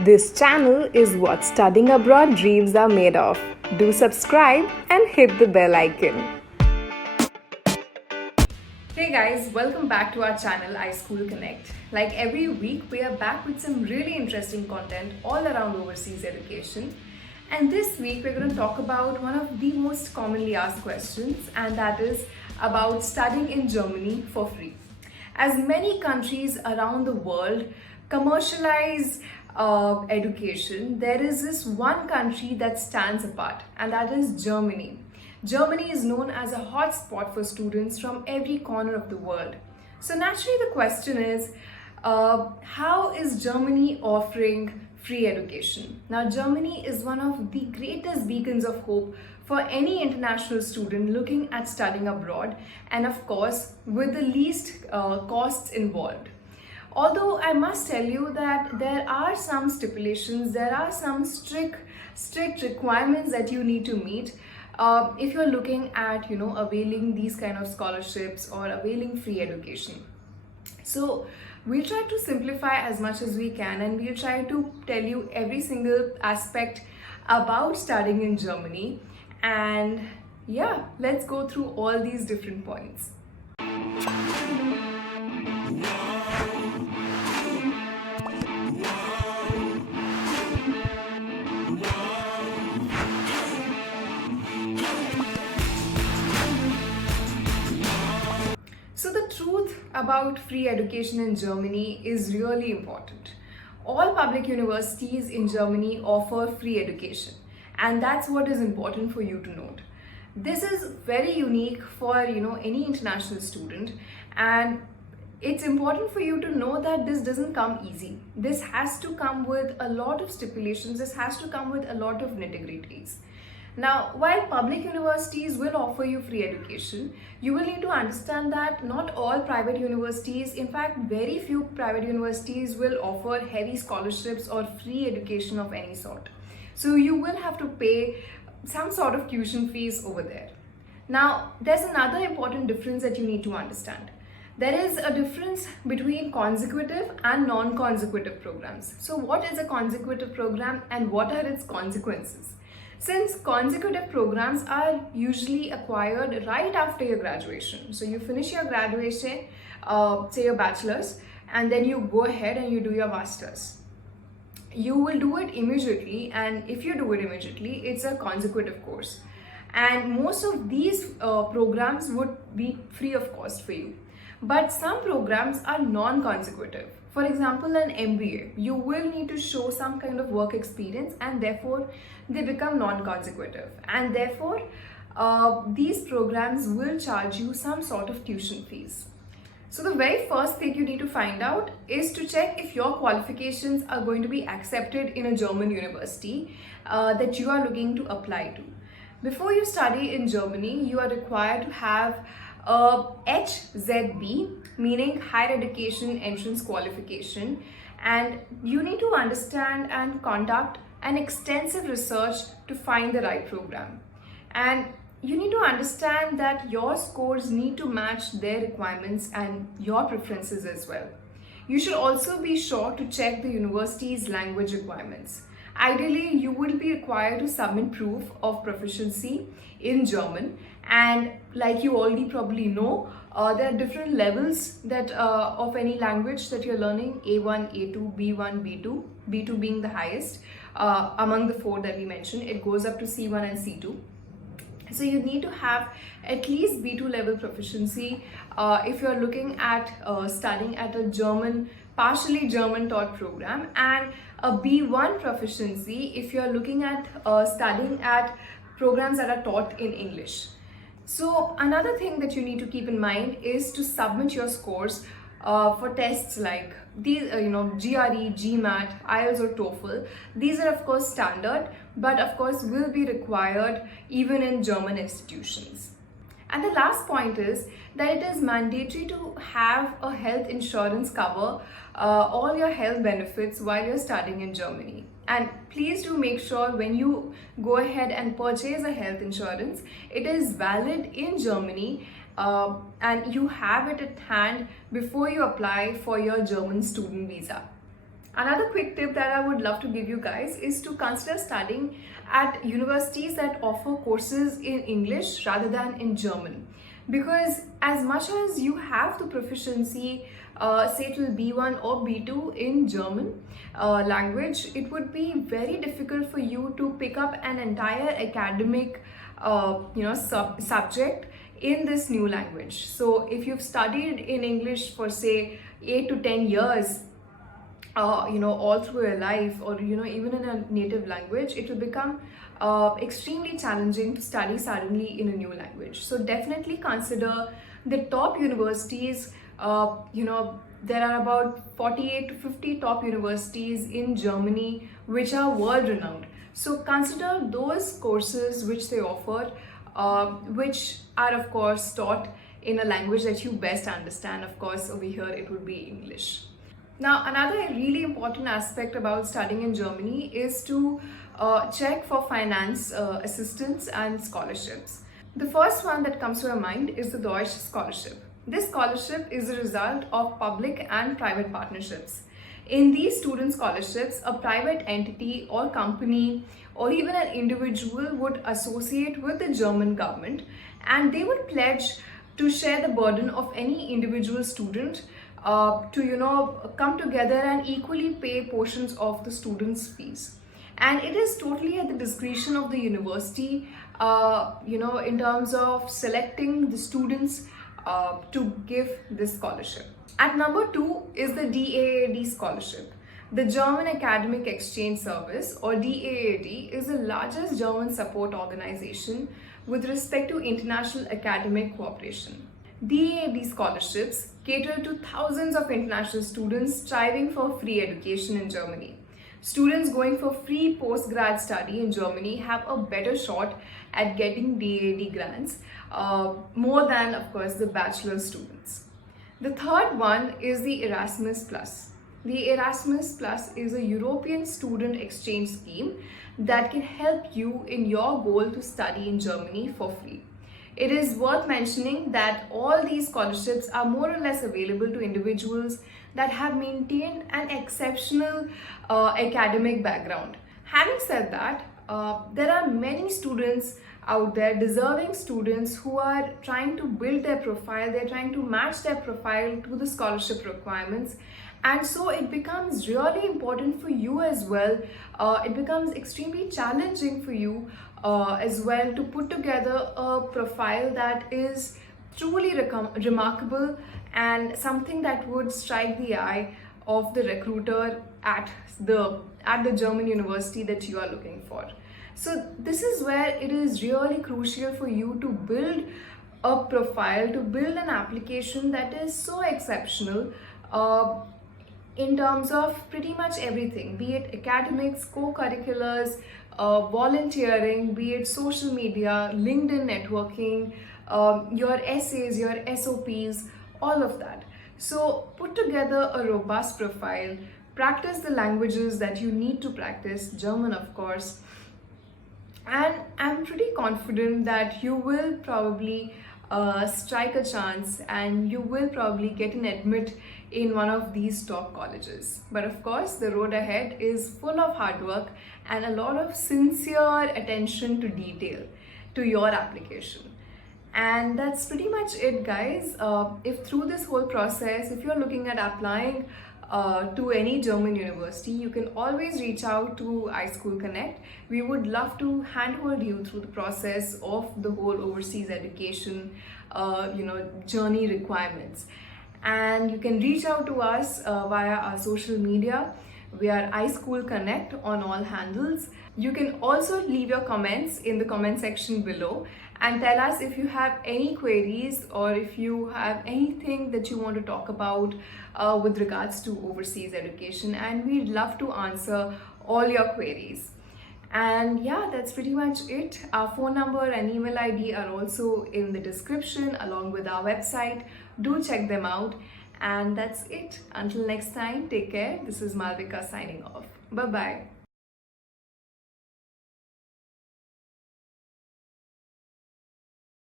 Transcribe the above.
This channel is what studying abroad dreams are made of. Do subscribe and hit the bell icon. Hey guys, welcome back to our channel iSchoolConnect. Like every week, we are back with some really interesting content all around overseas education. And this week, we're going to talk about one of the most commonly asked questions, and that is about studying in Germany for free. As many countries around the world commercialize education, there is this one country that stands apart, and that is Germany. Germany is known as a hotspot for students from every corner of the world. So naturally the question is, how is Germany offering free education? Now Germany is one of the greatest beacons of hope for any international student looking at studying abroad, and of course with the least costs involved. Although I must tell you that there are some stipulations, there are some strict requirements that you need to meet if you're looking at availing these kind of scholarships or availing free education. So we'll try to simplify as much as we can, and we'll try to tell you every single aspect about studying in Germany. And yeah, let's go through all these different points. So the truth about free education in Germany is really important. All public universities in Germany offer free education, and that's what is important for you to note. This is very unique for any international student, and it's important for you to know that this doesn't come easy. This has to come with a lot of stipulations. This has to come with a lot of nitty-gritties. Now, while public universities will offer you free education, you will need to understand that not all private universities, in fact, very few private universities will offer heavy scholarships or free education of any sort. So you will have to pay some sort of tuition fees over there. Now, there's another important difference that you need to understand. There is a difference between consecutive and non-consecutive programs. So what is a consecutive program and what are its consequences? Since consecutive programs are usually acquired right after your graduation. So you finish your graduation, say your bachelor's, and then you go ahead and you do your master's. You will do it immediately, and if you do it immediately, it's a consecutive course. And most of these programs would be free of cost for you. But some programs are non-consecutive. For example, an MBA, you will need to show some kind of work experience, and therefore they become non-consecutive. And therefore, these programs will charge you some sort of tuition fees. So the very first thing you need to find out is to check if your qualifications are going to be accepted in a German university that you are looking to apply to. Before you study in Germany, you are required to have a HZB, meaning Higher Education Entrance Qualification, and you need to understand and conduct an extensive research to find the right program. And you need to understand that your scores need to match their requirements and your preferences as well. You should also be sure to check the university's language requirements. Ideally, you will be required to submit proof of proficiency in German, and like you already probably know, there are different levels that of any language that you're learning: A1, A2, B1, B2, B2 being the highest among the four that we mentioned. It goes up to C1 and C2. So you need to have at least B2 level proficiency if you're looking at studying at a partially German taught program, and a B1 proficiency if you're looking at studying at programs that are taught in English. So another thing that you need to keep in mind is to submit your scores for tests like these, GRE, GMAT, IELTS or TOEFL. These are of course standard, but of course will be required even in German institutions. And the last point is that it is mandatory to have a health insurance cover all your health benefits while you're studying in Germany. And please do make sure when you go ahead and purchase a health insurance, it is valid in Germany and you have it at hand before you apply for your German student visa. Another quick tip that I would love to give you guys is to consider studying at universities that offer courses in English rather than in German. Because as much as you have the proficiency, say till B1 or B2 in German language, it would be very difficult for you to pick up an entire academic subject in this new language. So if you've studied in English for say 8 to 10 years, all through your life, or even in a native language, it will become extremely challenging to study suddenly in a new language. So definitely consider the top universities. There are about 48 to 50 top universities in Germany which are world renowned. So consider those courses which they offer, which are of course taught in a language that you best understand. Of course, over here it would be English. Now, another really important aspect about studying in Germany is to check for finance assistance and scholarships. The first one that comes to our mind is the Deutsch Scholarship. This scholarship is a result of public and private partnerships. In these student scholarships, a private entity or company or even an individual would associate with the German government, and they would pledge to share the burden of any individual student to come together and equally pay portions of the students' fees. And it is totally at the discretion of the university, in terms of selecting the students to give this scholarship. At number 2 is the DAAD scholarship. The German Academic Exchange Service, or DAAD, is the largest German support organization with respect to international academic cooperation. DAAD scholarships cater to thousands of international students striving for free education in Germany. Students going for free postgrad study in Germany have a better shot at getting DAAD grants, more than, of course, the bachelor students. The third one is the Erasmus Plus. The Erasmus Plus is a European student exchange scheme that can help you in your goal to study in Germany for free. It is worth mentioning that all these scholarships are more or less available to individuals that have maintained an exceptional academic background. Having said that, there are many students out there, deserving students, who are trying to build their profile. They're trying to match their profile to the scholarship requirements. And so it becomes really important for you as well. It becomes extremely challenging for you as well to put together a profile that is truly remarkable and something that would strike the eye of the recruiter at the German university that you are looking for. So this is where it is really crucial for you to build a profile, to build an application that is so exceptional in terms of pretty much everything, be it academics, co-curriculars, volunteering, be it social media, LinkedIn networking, your essays, your SOPs, all of that. So put together a robust profile, practice the languages that you need to practice, German of course, and I'm pretty confident that you will probably strike a chance and you will probably get an admit in one of these top colleges. But of course, the road ahead is full of hard work and a lot of sincere attention to detail to your application. And that's pretty much it, guys. If through this whole process, if you're looking at applying to any German university, you can always reach out to iSchoolConnect. We would love to handhold you through the process of the whole overseas education, journey requirements. And you can reach out to us via our social media. We are iSchoolConnect on all handles. You can also leave your comments in the comment section below and tell us if you have any queries or if you have anything that you want to talk about with regards to overseas education, and we'd love to answer all your queries. And yeah, that's pretty much it. Our phone number and email ID are also in the description along with our website. Do check them out. And that's it. Until next time, take care. This is Malvika signing off. Bye-bye.